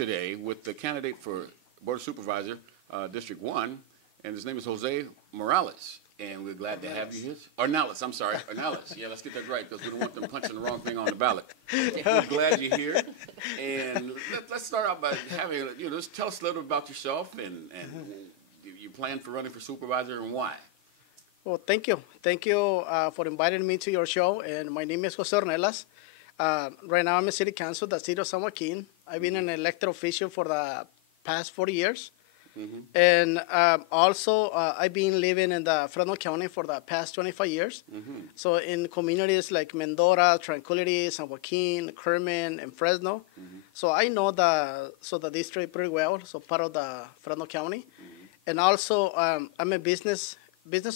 today with the candidate for Board of Supervisor, District 1, and his name is Jose Morales. And we're glad to have you here. Ornelas, I'm sorry. Ornelas. Yeah, let's get that right because we don't want them punching the wrong thing on the ballot. We're glad you're here. And let's start out by having, just tell us a little about yourself and you plan for running for supervisor and why. Well, thank you. Thank you for inviting me to your show. And my name is Jose Ornelas. Right now I'm in City Council, the City of San Joaquin. I've been an elected official for the past 40 years. And also, I've been living in the Fresno County for the past 25 years. So in communities like Mendota, Tranquility, San Joaquin, Kerman, and Fresno. So I know the district pretty well, so part of the Fresno County. And also, I'm a business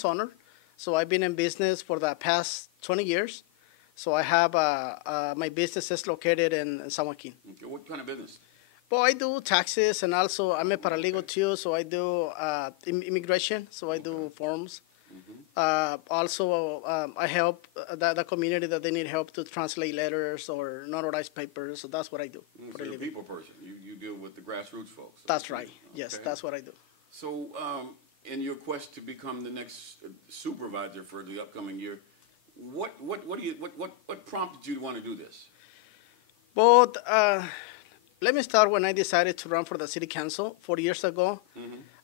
owner. So I've been in business for the past 20 years. So I have my business is located in San Joaquin. Okay. What kind of business? Well, I do taxes, and also I'm a paralegal too, so I do immigration, so I do forms. Also, I help the community that they need help to translate letters or notarize papers, so that's what I do for So a you're a living. people person. You deal with the grassroots folks. That's right. Yes, Okay. that's what I do. So in your quest to become the next supervisor for the upcoming year, what prompted you to want to do this? But let me start when I decided to run for the city council 4 years ago.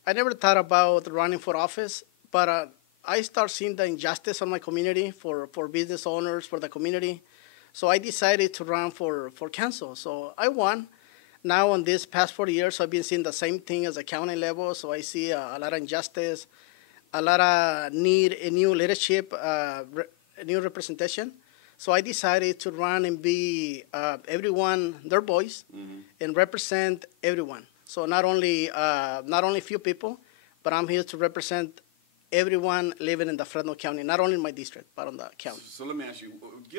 I never thought about running for office, but I started seeing the injustice on my community for business owners, for the community. So I decided to run for council. So I won. Now on this past 4 years, I've been seeing the same thing as a county level. So I see a lot of injustice, a lot of need a new leadership, a new representation. So I decided to run and be everyone, their voice, and represent everyone. So not only few people, but I'm here to represent everyone living in the Fresno County, not only in my district, but on the county. So let me ask you,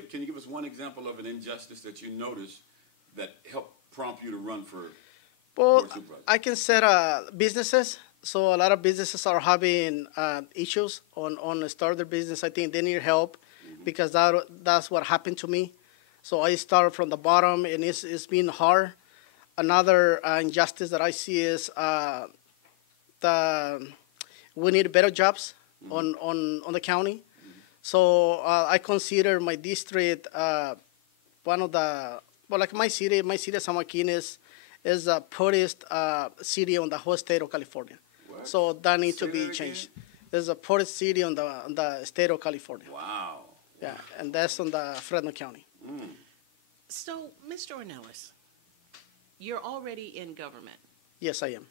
can you give us one example of an injustice that you noticed that helped prompt you to run for Well, board supervisor? I can set businesses. So a lot of businesses are having issues on start their business. I think they need help because that's what happened to me. So I started from the bottom, and it's been hard. Another injustice that I see is we need better jobs on the county. So I consider my district one of the, well, like my city of San Joaquin is the poorest city on the whole state of California. What? So that needs to Say be that changed. again? There's the poorest city on the state of California. Wow. Yeah, and that's on the Fresno County. So, Mr. Ornelas, you're already in government. Yes, I am.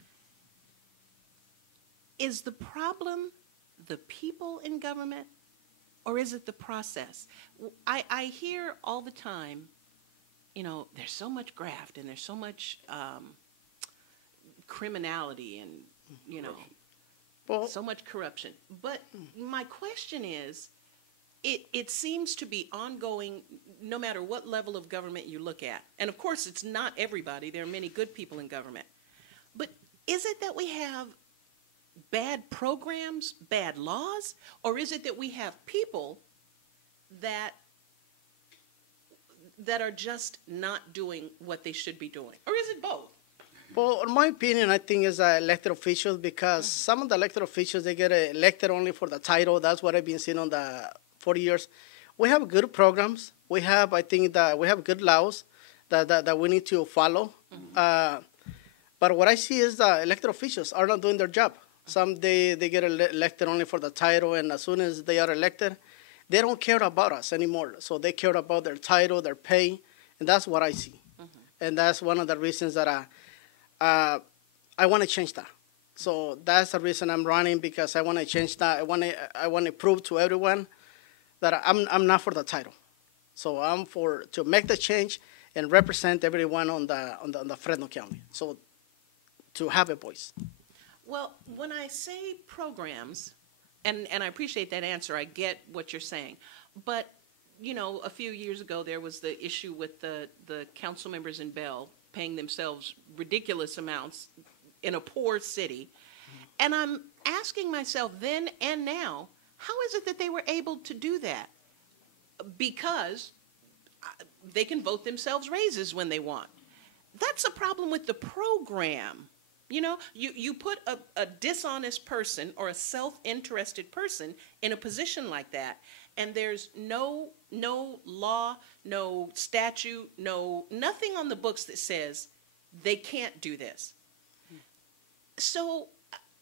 Is the problem the people in government, or is it the process? I hear all the time, there's so much graft and there's so much criminality and, Well, so much corruption. But my question is, it seems to be ongoing no matter what level of government you look at. And of course, it's not everybody. There are many good people in government. But is it that we have bad programs, bad laws, or is it that we have people that are just not doing what they should be doing? Or is it both? Well, in my opinion, I think it's elected officials because some of the elected officials, they get elected only for the title. That's what I've been seeing on the 40 years. We have good programs. I think that we have good laws that we need to follow. But what I see is the elected officials are not doing their job. Some they get elected only for the title, and as soon as they are elected, they don't care about us anymore. So they care about their title, their pay, and that's what I see. And that's one of the reasons that I want to change that. So that's the reason I'm running, because I want to change that. I want to prove to everyone that I'm not for the title. So I'm to make the change and represent everyone on the Fresno County. So to have a voice. Well, when I say programs, and I appreciate that answer, I get what you're saying. But, a few years ago there was the issue with the council members in Bell paying themselves ridiculous amounts in a poor city. And I'm asking myself then and now, how is it that they were able to do that? Because they can vote themselves raises when they want. that's a problem with the program. You know, you put a dishonest person or a self-interested person in a position like that, and there's no law, no statute, nothing on the books that says they can't do this. So,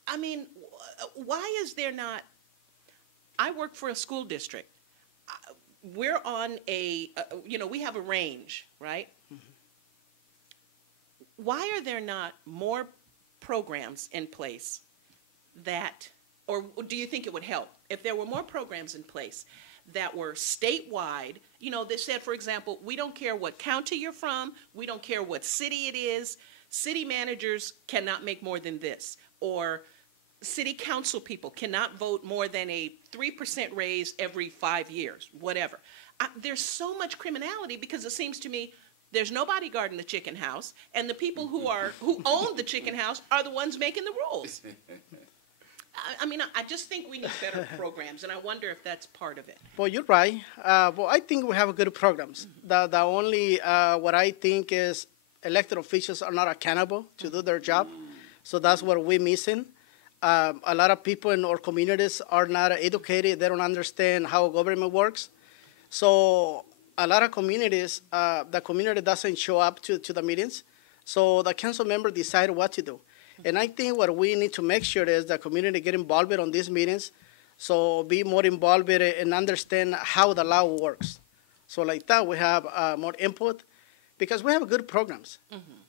I mean, why is there not? I work for a school district. We're on we have a range, right? Why are there not more programs in place that, or do you think it would help if there were more programs in place that were statewide, that said, for example, we don't care what county you're from, we don't care what city it is, city managers cannot make more than this, or city council people cannot vote more than a 3% raise every 5 years, whatever. There's so much criminality because it seems to me there's nobody guarding the chicken house, and the people who own the chicken house are the ones making the rules. I mean, I just think we need better programs, and I wonder if that's part of it. Well, you're right. Well, I think we have good programs. The only what I think is elected officials are not accountable to do their job, so that's what we're missing. A lot of people in our communities are not educated. They don't understand how government works. So a lot of communities, the community doesn't show up to the meetings. So the council member decide what to do. And I think what we need to make sure is the community get involved on these meetings. So be more involved and understand how the law works. So like that, we have more input because we have good programs.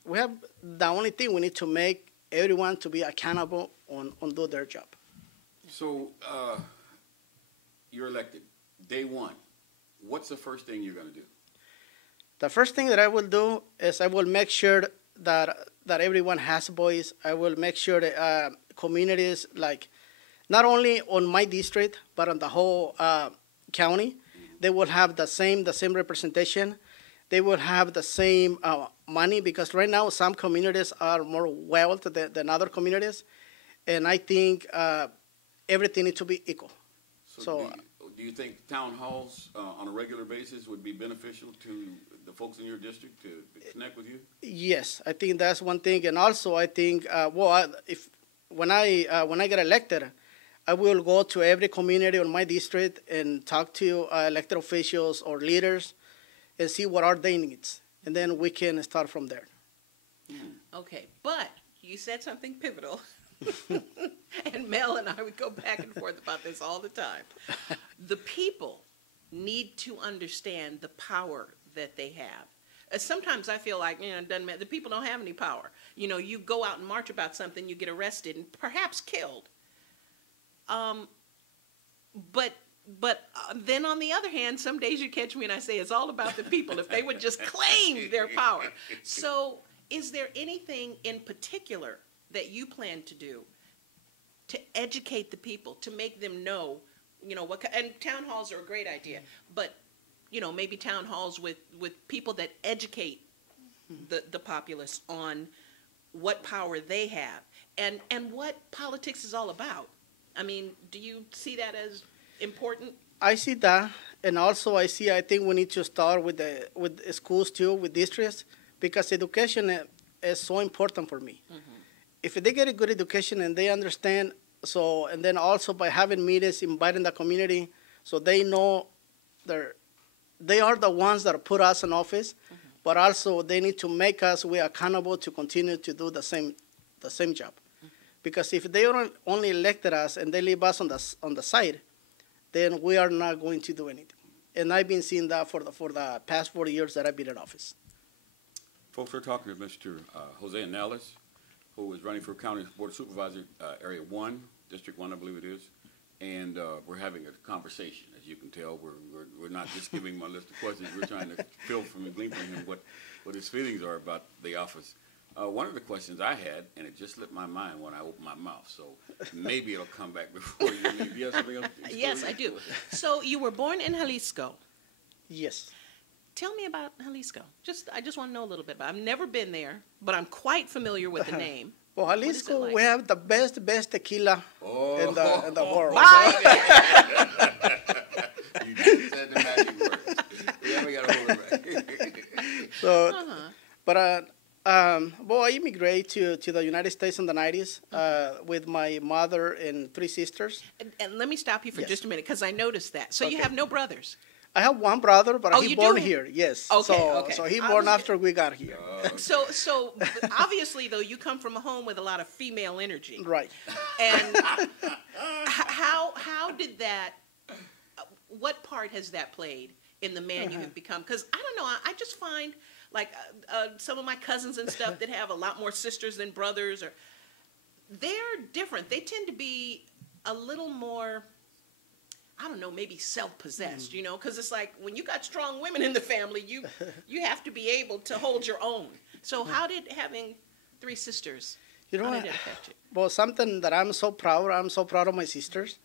We have the only thing we need to make everyone to be accountable on do their job. So you're elected day one. What's the first thing you're going to do? The first thing that I will do is I will make sure that everyone has a voice. I will make sure that communities, like not only on my district but on the whole county, they will have the same representation. They will have the same money because right now some communities are more wealthy than other communities, and I think everything needs to be equal. So do you think town halls on a regular basis would be beneficial to the folks in your district to connect with you? Yes, I think that's one thing, and also I think when I get elected, I will go to every community in my district and talk to elected officials or leaders and see what are their needs, and then we can start from there. Okay, but you said something pivotal. And Mel and I would go back and forth about this all the time. The people need to understand the power that they have. Sometimes I feel like, it doesn't matter. The people don't have any power. You go out and march about something, you get arrested and perhaps killed. But then on the other hand, some days you catch me and I say it's all about the people. If they would just claim their power. So is there anything in particular that you plan to do to educate the people, to make them know, what, and town halls are a great idea, but, maybe town halls with people that educate the populace on what power they have and what politics is all about. I mean, do you see that as important? I see that, and also I think we need to start with schools too, with districts, because education is so important for me. If they get a good education and they understand, and then also by having meetings, inviting the community, so they know they are the ones that put us in office, but also they need to make us accountable to continue to do the same job. Because if they only elected us and they leave us on the side, then we are not going to do anything. And I've been seeing that for the past 40 years that I've been in office. Folks, we're talking to Mr. Jose Ornelas, who is running for County Board of Supervisor, Area 1, District 1, I believe it is. And we're having a conversation. As you can tell, we're not just giving him a list of questions. We're trying to feel from and glean from him what his feelings are about the office. One of the questions I had, and it just slipped my mind when I opened my mouth, so maybe it'll come back before you leave. You have something else? Yes, I do. So you were born in Jalisco. Yes. Tell me about Jalisco. I just want to know a little bit about it. I've never been there, but I'm quite familiar with the name. Well, Jalisco, we have the best tequila in the world. You just said the magic word. Yeah, we got to hold it right. So, but Well, I immigrated to the United States in the 90s with my mother and three sisters. And let me stop you for Yes. just a minute because I noticed that. So you Okay. have no brothers. I have one brother, but Oh, he you born do? here. Yes. Okay, So okay. so he I born was- after we got here. So obviously though you come from a home with a lot of female energy. Right. And how did that? What part has that played in the man you have become? Because I don't know. I just find like some of my cousins and stuff that have a lot more sisters than brothers, or they're different. They tend to be a little more. I don't know, maybe self-possessed, you know, because it's like when you got strong women in the family, you have to be able to hold your own. So how did having three sisters? You know how what? did it affect you? Well, something that I'm so proud. I'm so proud of my sisters.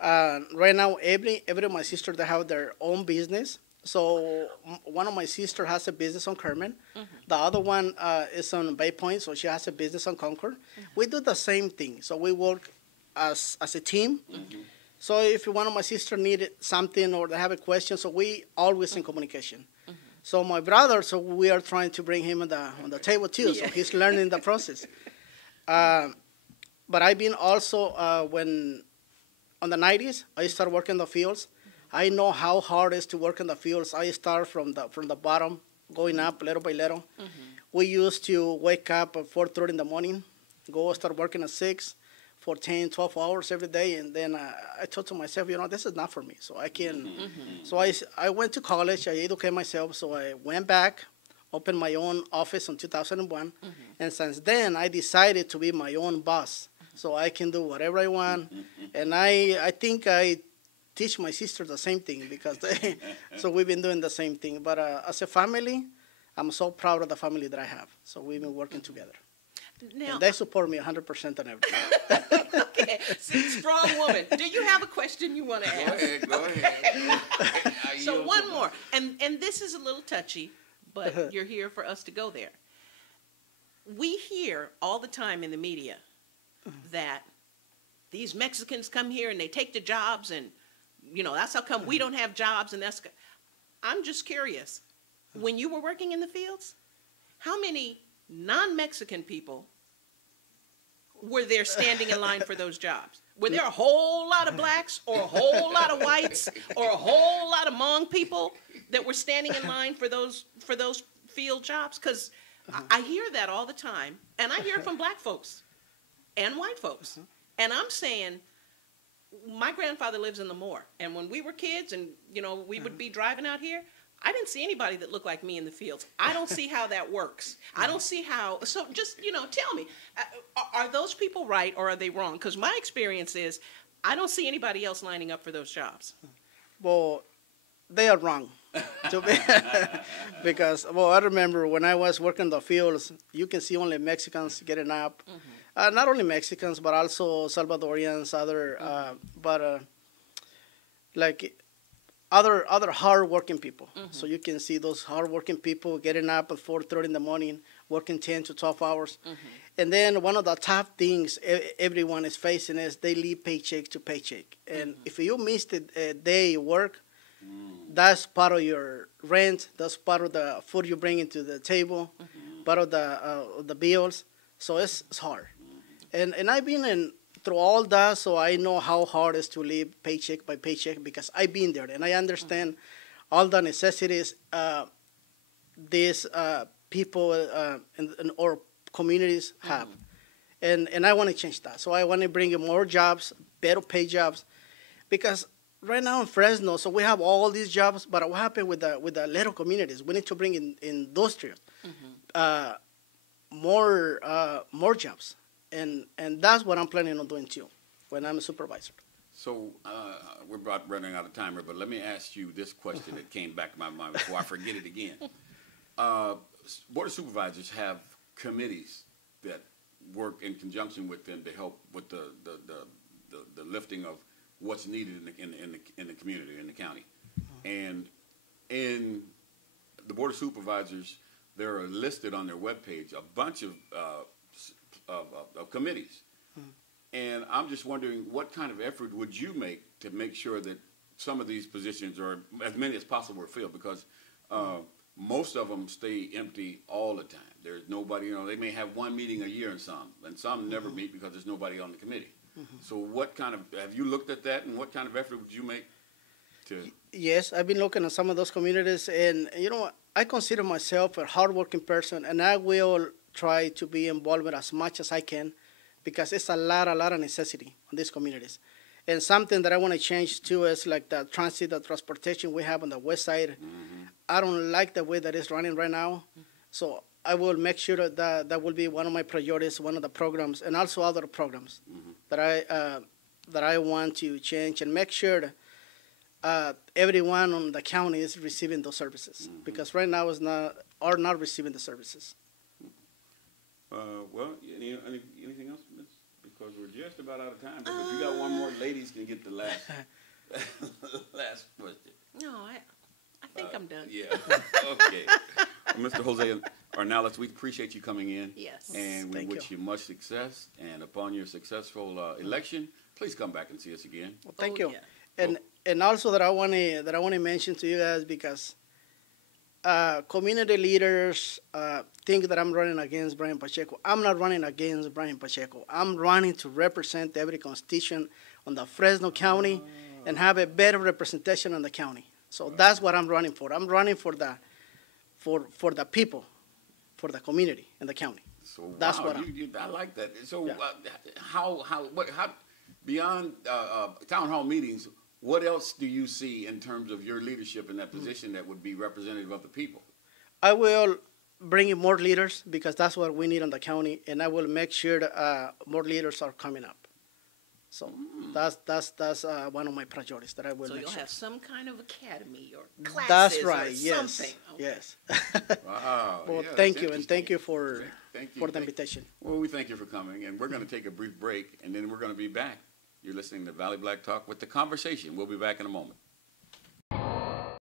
Right now, every of my sisters, they have their own business. So one of my sisters has a business on Kerman. The other one is on Bay Point, so she has a business on Concord. We do the same thing. So we work as a team. So if one of my sisters needed something or they have a question, so we always in communication. So my brother, so we are trying to bring him on the table too. So Yeah. he's learning the process. But I've been also when on the 90s, I started working in the fields. I know how hard it is to work in the fields. I start from the bottom, going up little by little. We used to wake up at 4:30 in the morning, go start working at 6 for 10, 12 hours every day. And then I thought to myself, you know, this is not for me. So I can, so I went to college, I educated myself. So I went back, opened my own office in 2001. And since then, I decided to be my own boss. So I can do whatever I want. And I think I teach my sisters the same thing because so we've been doing the same thing. But as a family, I'm so proud of the family that I have. So we've been working together. Now, And they support me 100% on everything. okay, see, strong woman. Do you have a question you want to ask? Go ahead. So one more, and this is a little touchy, but you're here for us to go there. We hear all the time in the media that these Mexicans come here and they take the jobs, and you know that's how come we don't have jobs, and that's. I'm just curious, when you were working in the fields, how many non-Mexican people were there standing in line for those jobs? Were there a whole lot of blacks or a whole lot of whites or a whole lot of Hmong people that were standing in line for those field jobs? Because I hear that all the time, and I hear it from black folks and white folks. And I'm saying, my grandfather lives in the Moore, and when we were kids and, you know, we would be driving out here, I didn't see anybody that looked like me in the fields. I don't see how that works. I don't see how. So just, you know, tell me, are those people right or are they wrong? Because my experience is I don't see anybody else lining up for those jobs. Well, they are wrong. To be because, well, I remember when I was working in the fields, you can see only Mexicans getting up. Not only Mexicans, but also Salvadorians, like other hard-working people. So you can see those hard-working people getting up at 4:30 in the morning, working 10 to 12 hours. And then one of the top things everyone is facing is they live paycheck to paycheck. And if you missed a day you work, that's part of your rent. That's part of the food you bring into the table, part of the bills. So it's hard. And I've been in through all that, so I know how hard it is to live paycheck by paycheck because I've been there and I understand all the necessities these people in our communities have. And I want to change that. So I want to bring in more jobs, better paid jobs, because right now in Fresno, so we have all these jobs, but what happened with the little communities? We need to bring in industries, more jobs. And that's what I'm planning on doing too, when I'm a supervisor. So we're about running out of time here, but let me ask you this question that came back to my mind before I forget it again. Board of Supervisors have committees that work in conjunction with them to help with the lifting of what's needed in the community, in the county. And in the Board of Supervisors, there are listed on their webpage a bunch of committees. And I'm just wondering, what kind of effort would you make to make sure that some of these positions, or as many as possible, are filled? Because most of them stay empty all the time. There's nobody, they may have one meeting a year and some never meet because there's nobody on the committee. So have you looked at that, and what kind of effort would you make to? Yes, I've been looking at some of those communities, and I consider myself a hardworking person, and I will try to be involved with as much as I can, because it's a lot of necessity in these communities. And something that I want to change too is like the transportation we have on the west side. I don't like the way that it's running right now, so I will make sure that will be one of my priorities, one of the programs, and also other programs that I want to change and make sure everyone on the county is receiving those services, because right now are not receiving the services. Well, anything else, Miss? Because we're just about out of time. But if you got one more, ladies can get the last last question. No, I think I'm done. Yeah. Okay. Well, Mr. Jose Ornelas, we appreciate you coming in. Yes. And we Thank wish you much success. And upon your successful election, please come back and see us again. Well, thank you. Yeah. And also that I want to mention to you guys, because community leaders think that I'm running against Brian Pacheco. I'm not running against Brian Pacheco. I'm running to represent every constituent on the Fresno County and have a better representation on the county. So that's what I'm running for. I'm running for the people, for the community in the county. So That's wow, what I like that. So Yeah. how beyond town hall meetings, what else do you see in terms of your leadership in that position that would be representative of the people? I will bring in more leaders, because that's what we need in the county, and I will make sure that more leaders are coming up. So that's one of my priorities that I will So make you'll sure. have some kind of academy or classes That's right. or Yes. something. Okay. Yes. Wow. Well, yeah, thank that's you, and thank you for Thank you. for the invitation. Well, we thank you for coming, and we're going to take a brief break, and then we're going to be back. You're listening to Valley Black Talk with The Conversation. We'll be back in a moment.